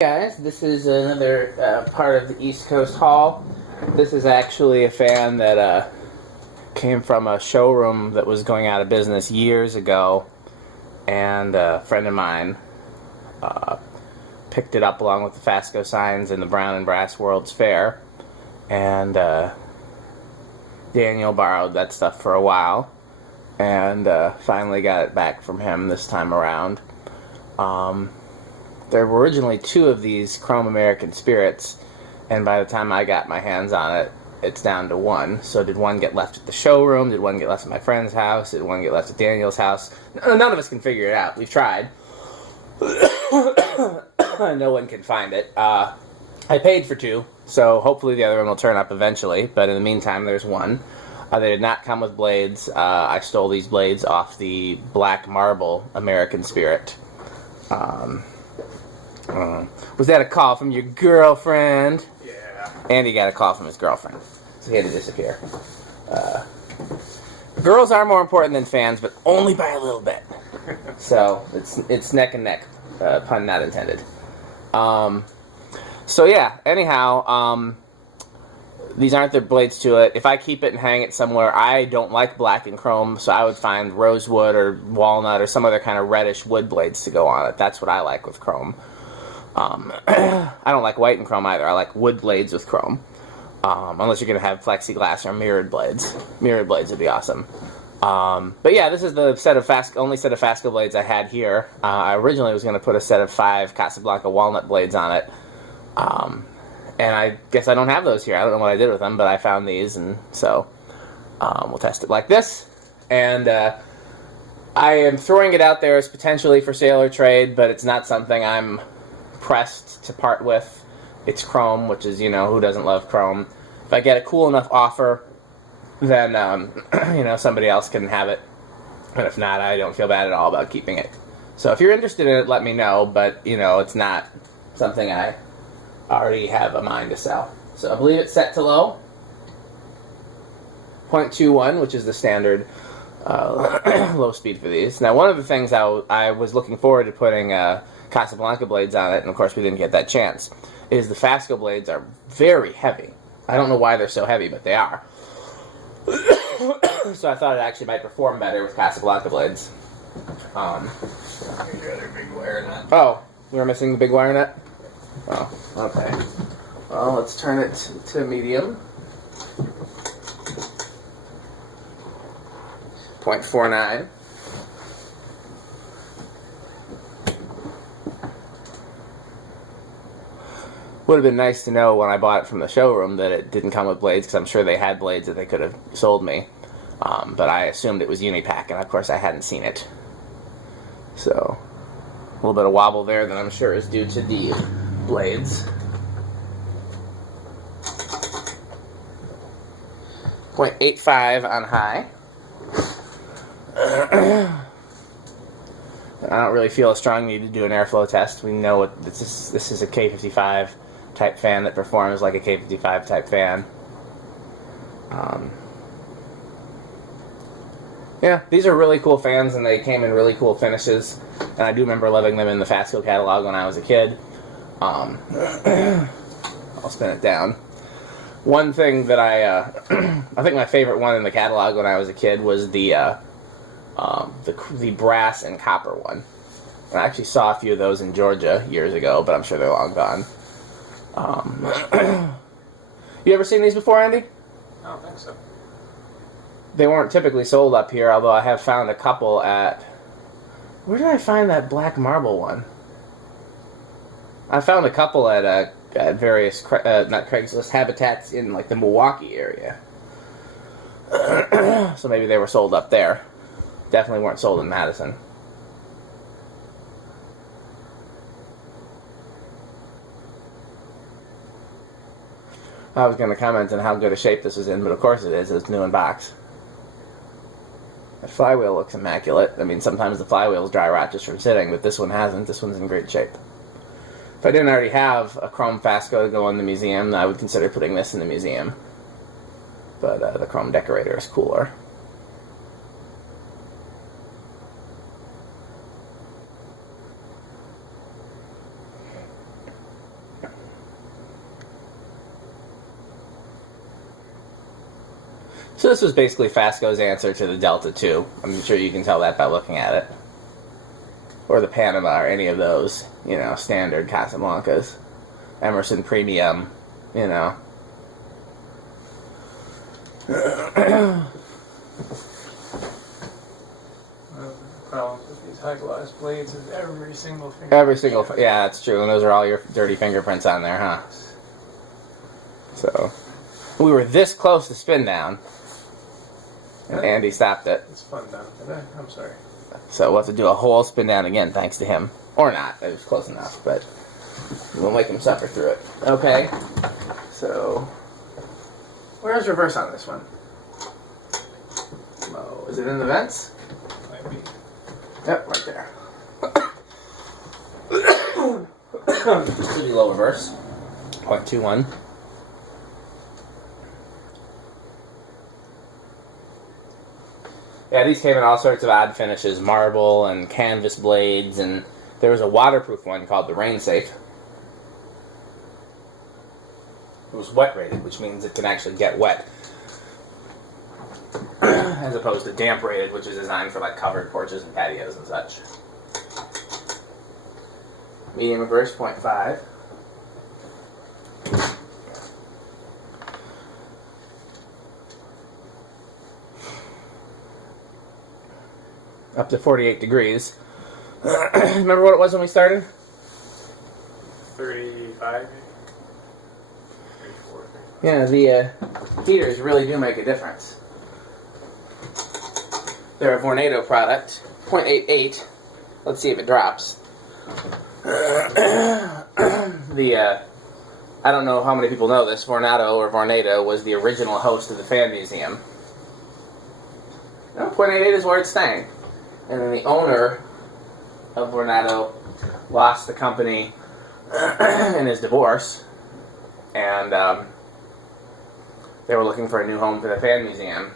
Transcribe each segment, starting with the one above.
Guys, this is another part of the East Coast haul. This is actually a fan that came from a showroom that was going out of business years ago, and a friend of mine picked it up along with the FASCO signs in the Brown and Brass World's Fair, and Daniel borrowed that stuff for a while, and finally got it back from him this time around. There were originally two of these Chrome American Spirits, and by the time I got my hands on it, it's down to one. So did one get left at the showroom? Did one get left at my friend's house? Did one get left at Daniel's house? None of us can figure it out. We've tried. No one can find it. I paid for two, so hopefully the other one will turn up eventually, but in the meantime, there's one. They did not come with blades. I stole these blades off the Black Marble American Spirit. Was that a call from your girlfriend? Yeah. Andy got a call from his girlfriend, so he had to disappear. Girls are more important than fans, but only by a little bit. So it's neck and neck, pun not intended. So yeah. Anyhow, these aren't the blades to it. If I keep it and hang it somewhere, I don't like black and chrome, so I would find rosewood or walnut or some other kind of reddish wood blades to go on it. That's what I like with chrome. I don't like white and chrome either. I like wood blades with chrome. Unless you're going to have plexiglass or mirrored blades. Mirrored blades would be awesome. But yeah, this is the only set of FASCO blades I had here. I originally was going to put a set of 5 Casablanca walnut blades on it. And I guess I don't have those here. I don't know what I did with them, but I found these, and so we'll test it like this. And I am throwing it out there as potentially for sale or trade, but it's not something I'm pressed to part with. It's chrome, which is, who doesn't love chrome? If I get a cool enough offer, then, somebody else can have it. And if not, I don't feel bad at all about keeping it. So if you're interested in it, let me know, but, it's not something I already have a mind to sell. So I believe it's set to low. 0.21, which is the standard low speed for these. Now, one of the things I was looking forward to putting Casablanca blades on it, and of course we didn't get that chance, is the FASCO blades are very heavy. I don't know why they're so heavy, but they are. So I thought it actually might perform better with Casablanca blades. Here's your other big wire nut. Oh, we were missing the big wire nut? Oh, okay. Well, let's turn it to medium. 0.49. Would have been nice to know when I bought it from the showroom that it didn't come with blades, because I'm sure they had blades that they could have sold me. But I assumed it was Unipack, and of course I hadn't seen it. So, a little bit of wobble there that I'm sure is due to the blades. 0.85 on high. I don't really feel a strong need to do an airflow test. We know what this is a K55 type fan that performs like a K55 type fan. Yeah, these are really cool fans, and they came in really cool finishes, and I do remember loving them in the FASCO catalog when I was a kid. I'll spin it down. One thing that I think my favorite one in the catalog when I was a kid was the brass and copper one. And I actually saw a few of those in Georgia years ago, but I'm sure they're long gone. You ever seen these before, Andy? I don't think so. They weren't typically sold up here, although I have found a couple at... Where did I find that black marble one? I found a couple at various, not Craigslist, habitats in like the Milwaukee area. So maybe they were sold up there. Definitely weren't sold in Madison. I was going to comment on how good a shape this was in, but of course it is. It's new in box. The flywheel looks immaculate. I mean, sometimes the flywheels dry rot just from sitting, but this one hasn't. This one's in great shape. If I didn't already have a chrome FASCO to go in the museum, I would consider putting this in the museum. But the chrome decorator is cooler. So this was basically FASCO's answer to the Delta 2. I'm sure you can tell that by looking at it. Or the Panama, or any of those, you know, standard Casablancas. Emerson Premium, you know. The problem with these high gloss blades is every single finger. Every single, yeah, that's true. And those are all your dirty fingerprints on there, huh? So, we were this close to spin down. And Andy stopped it. It's fun down today. I'm sorry. So we'll have to do a whole spin down again, thanks to him. Or not. It was close enough, but we'll make him suffer through it. Okay. So, where's reverse on this one? Oh, is it in the vents? Might be. Yep, right there. Pretty low reverse. 0.21. Yeah, these came in all sorts of odd finishes, marble and canvas blades, and there was a waterproof one called the Rain Safe. It was wet rated, which means it can actually get wet. As opposed to damp rated, which is designed for like covered porches and patios and such. Medium reverse, 0.5. Up to 48 degrees. Remember what it was when we started? 35, 34. Yeah, the heaters really do make a difference. They're a Vornado product, 0.88. Let's see if it drops. I don't know how many people know this, Vornado was the original host of the Fan Museum. No, 0.88 is where it's staying. And then the owner of Vornado lost the company in his divorce, and they were looking for a new home for the Fan Museum,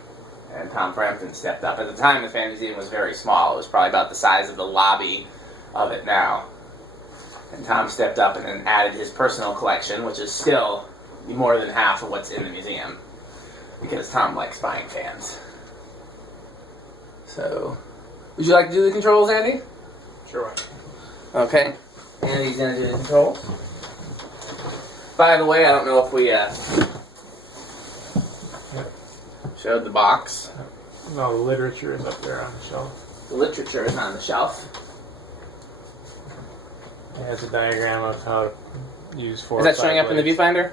and Tom Frampton stepped up. At the time, the Fan Museum was very small. It was probably about the size of the lobby of it now. And Tom stepped up and then added his personal collection, which is still more than half of what's in the museum, because Tom likes buying fans. So, would you like to do the controls, Andy? Sure. Okay. Andy's going to do the controls. By the way, I don't know if we showed the box. No, the literature is up there on the shelf. The literature is on the shelf. It has a diagram of how to use 4 Is that showing up in the viewfinder?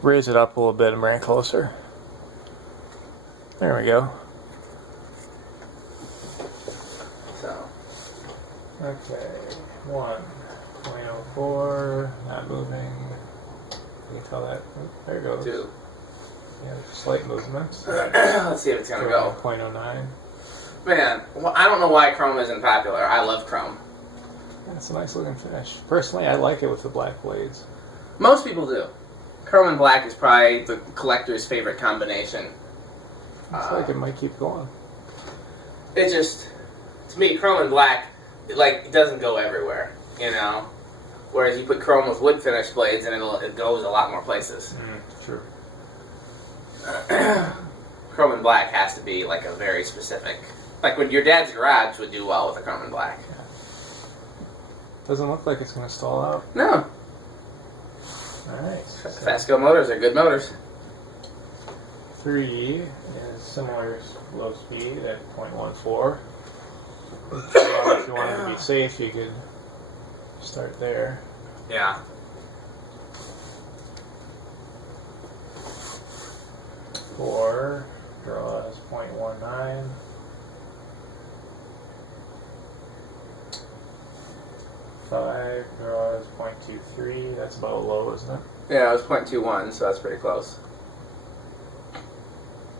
Raise it up a little bit and bring it closer. There we go. So. Okay, 1.04, not moving. You can tell that. Oh, there it goes. 2. Yeah, slight movements. Let's see if it's going to go. 0.09. Man, well, I don't know why chrome isn't popular. I love chrome. Yeah, it's a nice looking finish. Personally, I like it with the black blades. Most people do. Chrome and black is probably the collector's favorite combination. Looks like it might keep going. It just, to me, chrome and black, it doesn't go everywhere, you know? Whereas you put chrome with wood finish blades and it goes a lot more places. True. Chrome and black has to be like a very specific, like when your dad's garage would do well with a chrome and black. Yeah. Doesn't look like it's going to stall out. No. Alright. FASCO motors are good motors. 3 is similar low speed at 0.14. If you wanted to be safe, you could start there. Yeah. 4 draws 0.19. 5 draws 0.23. That's about low, isn't it? Yeah, it was 0.21, so that's pretty close.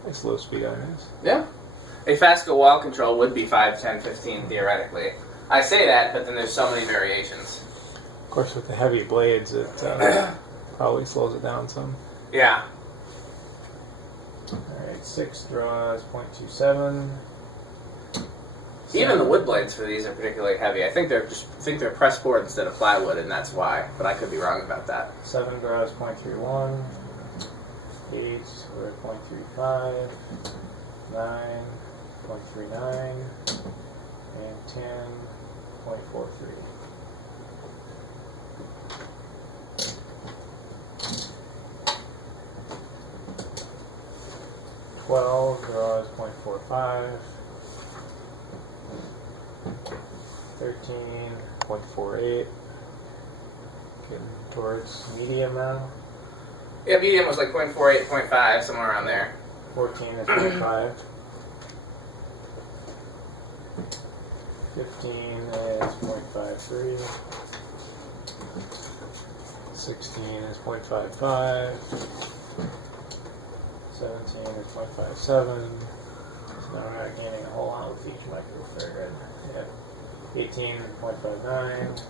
Nice low speed on this. Yeah. A FASCO wall control would be 5, 10, 15 theoretically. I say that, but then there's so many variations. Of course, with the heavy blades, it probably slows it down some. Yeah. Alright, 6 draws 0.27. Even the wood blades for these are particularly heavy. I think they're pressed board instead of plywood, and that's why. But I could be wrong about that. 7 draws 0.31. 8, we're at 0.35, 9, 0.39, and 10.43. 12 draws 0.45, 13.48, getting towards medium now. Yeah, medium was like 0.48, 0.5, somewhere around there. 14 is 0.5. 15 is 0.53. 16 is 0.55. 17 is 0.57. So now we're not gaining a whole lot with each microfarad. Yeah. 18 is 0.59.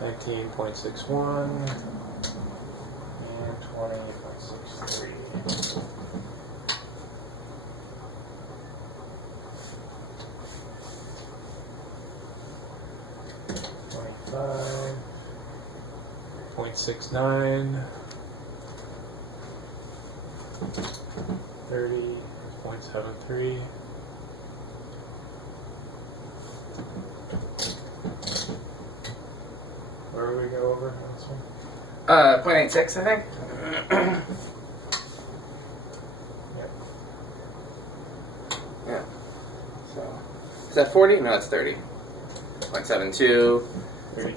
19.61. And 20.63. 25.69, 30.73, 'Where do we go over on this one? 0.86, I think. Yep. Yeah. So, is that 40? No, it's 30. 0.72. 35.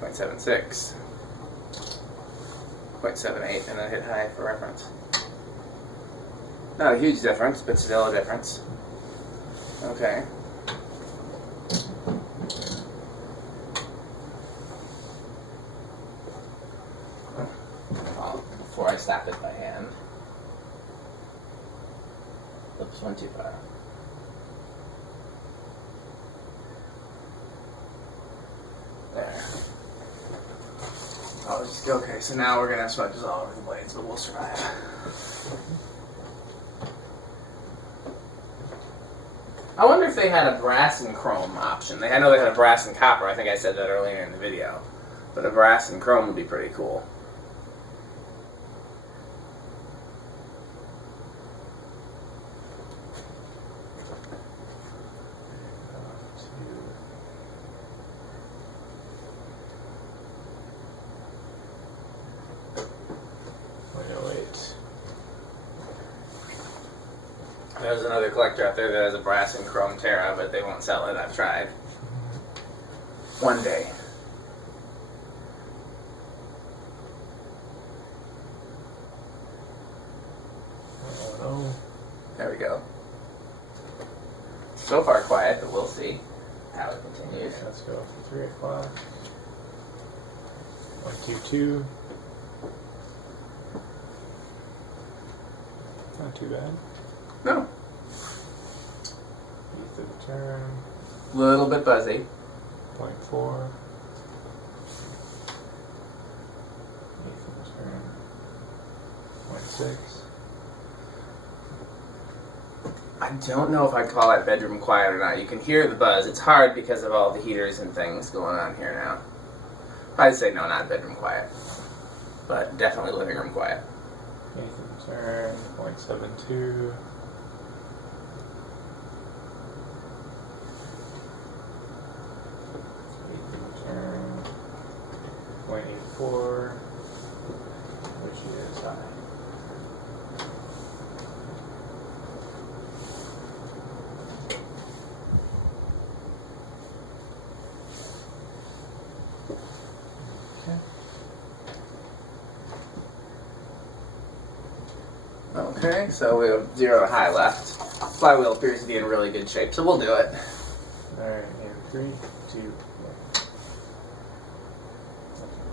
0.76. 0.78, and then hit high for reference. Not a huge difference, but still a difference. Okay. Before I stop it by hand. Oops, went too far. There. Oh, just okay. So now we're gonna have smudges all over the blades, but we'll survive. I wonder if they had a brass and chrome option. I know they had a brass and copper. I think I said that earlier in the video, but a brass and chrome would be pretty cool. There's another collector out there that has a brass and chrome Terra, but they won't sell it. I've tried. One day. Oh, There we go. So far quiet, but we'll see how it continues. okay, let's go for 3 o'clock. 122. Not too bad. No. Eighth of the turn. Little bit buzzy. 0.4. Eighth of the turn. 0.6. I don't know if I'd call that bedroom quiet or not. You can hear the buzz. It's hard because of all the heaters and things going on here now. I'd say no, not bedroom quiet. But definitely living room quiet. Eighth of the turn. 0.72. Eighth of the turn. 0.84. Which is high. Okay, so we have 0 to high left. Flywheel appears to be in really good shape, so we'll do it. Alright, and 3, 2,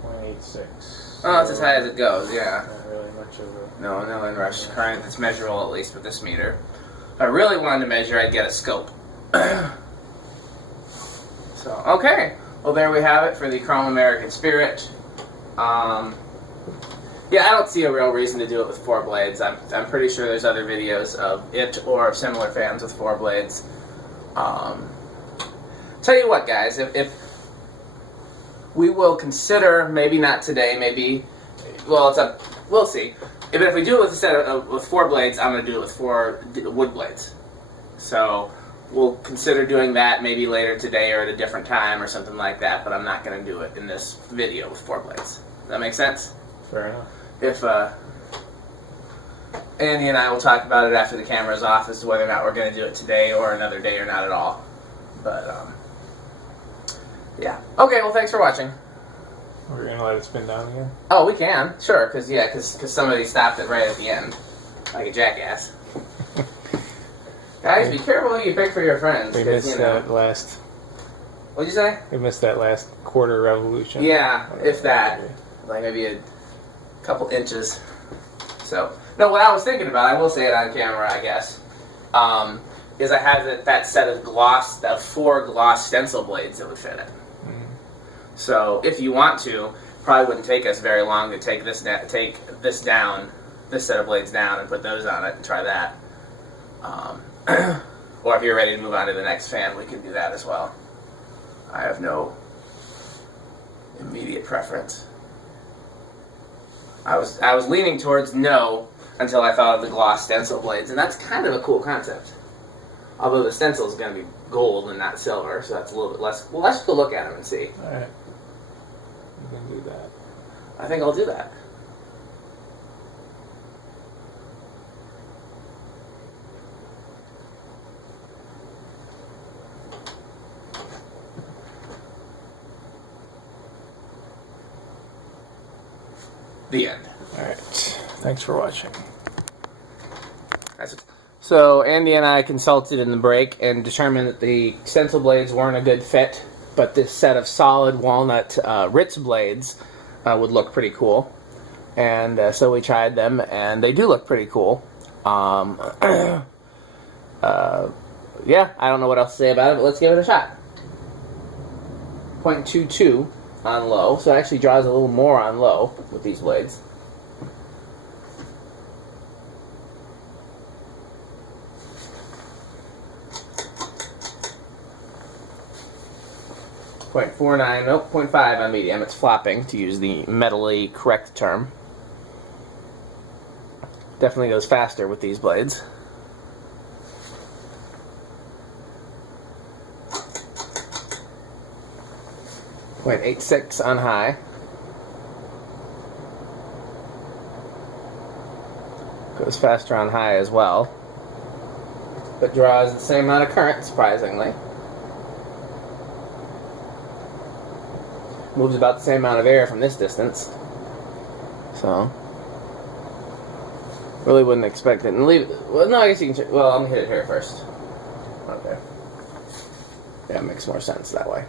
0.86. Oh, it's as high as it goes, yeah. Not really much of a... No inrush current that's measurable, at least with this meter. If I really wanted to measure, I'd get a scope. So, okay. Well, there we have it for the Chrome American Spirit. Yeah, I don't see a real reason to do it with 4 blades. I'm pretty sure there's other videos of it or of similar fans with 4 blades. Tell you what, guys, if we will consider, maybe not today, maybe, well, it's up we'll see. If we do it with a set of with 4 blades, I'm going to do it with 4 wood blades. So we'll consider doing that maybe later today or at a different time or something like that, but I'm not going to do it in this video with 4 blades. Does that make sense? Fair enough. If Andy and I will talk about it after the camera's off as to whether or not we're going to do it today or another day or not at all. But, yeah. Okay, well, thanks for watching. We're going to let it spin down again? Oh, we can. Sure, because somebody stopped it right at the end. Like a jackass. Guys, be careful who you pick for your friends. We missed that last... What'd you say? We missed that last quarter revolution. Yeah, if that. Like maybe a couple inches. So, no, what I was thinking about, I will say it on camera, I guess, is I have that set of 4 gloss stencil blades that would fit it. So, if you want to, probably wouldn't take us very long to take this down, this set of blades down, and put those on it and try that. Or if you're ready to move on to the next fan, we can do that as well. I have no immediate preference. I was leaning towards no until I thought of the gloss stencil blades, and that's kind of a cool concept. Although the stencil is going to be gold and not silver, so that's a little bit less. Well, let's go look at them and see. All right. You can do that. I think I'll do that. The end. Alright. Thanks for watching. So Andy and I consulted in the break and determined that the stencil blades weren't a good fit, but this set of solid walnut Ritz blades would look pretty cool. And so we tried them, and they do look pretty cool. Yeah, I don't know what else to say about it, but let's give it a shot. 0.22 on low, so it actually draws a little more on low with these blades. .49, nope, 0.5 on medium. It's flopping, to use the metally correct term. Definitely goes faster with these blades. .86 on high. Goes faster on high as well. But draws the same amount of current, surprisingly. Moves about the same amount of air from this distance. So, really wouldn't expect it. And leave it. Well, no, I guess you can. Well, I'm gonna hit it here first. Okay. Yeah, it makes more sense that way.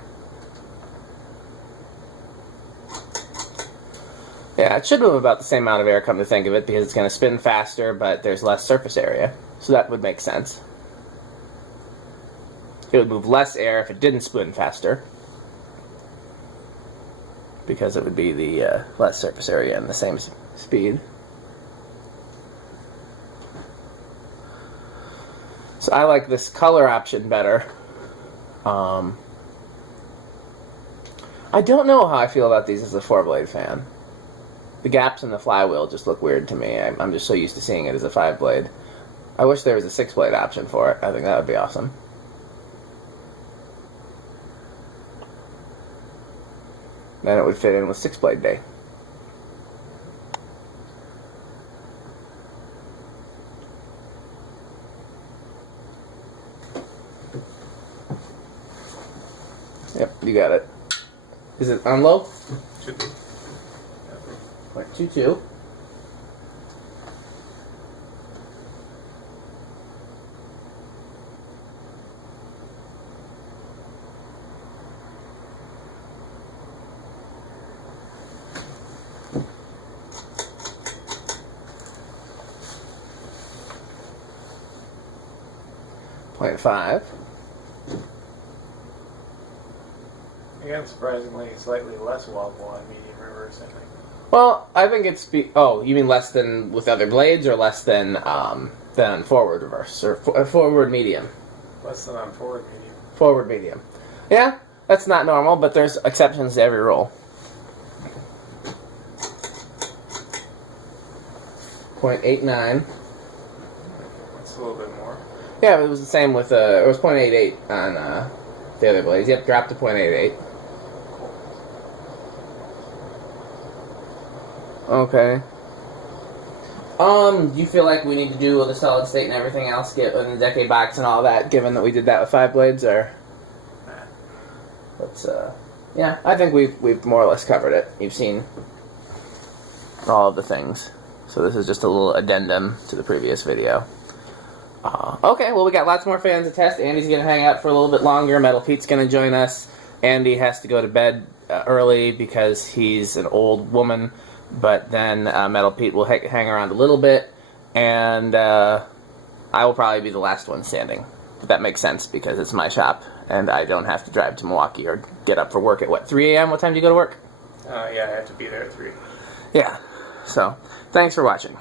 Yeah, it should move about the same amount of air, come to think of it, because it's going to spin faster, but there's less surface area. So that would make sense. It would move less air if it didn't spin faster, because it would be the less surface area and the same speed. So I like this color option better. I don't know how I feel about these as a 4-blade fan. The gaps in the flywheel just look weird to me. I'm just so used to seeing it as a 5-blade. I wish there was a 6-blade option for it. I think that would be awesome. Then it would fit in with 6-blade day. Yep, you got it. Is it on low? Should be. 0.22. .5. Again, surprisingly, slightly less wobble on medium reverse, I think. Well, I think it's... Oh, you mean less than with other blades, or less than forward reverse, or forward medium? Less than on forward medium. Forward medium. Yeah, that's not normal, but there's exceptions to every rule. .89. That's a little bit more. Yeah, it was the same with, it was .88 on the other blades. Yep, dropped to .88. Okay. Do you feel like we need to do the solid state and everything else, get in the decade box and all that, given that we did that with 5 blades, or? Let's, yeah, I think we've more or less covered it. You've seen all of the things. So this is just a little addendum to the previous video. Okay, well, we got lots more fans to test. Andy's going to hang out for a little bit longer. Metal Pete's going to join us. Andy has to go to bed early because he's an old woman. But then Metal Pete will hang around a little bit. And I will probably be the last one standing. But that makes sense because it's my shop. And I don't have to drive to Milwaukee or get up for work at, what, 3 a.m.? What time do you go to work? Yeah, I have to be there at 3. Yeah. So, thanks for watching.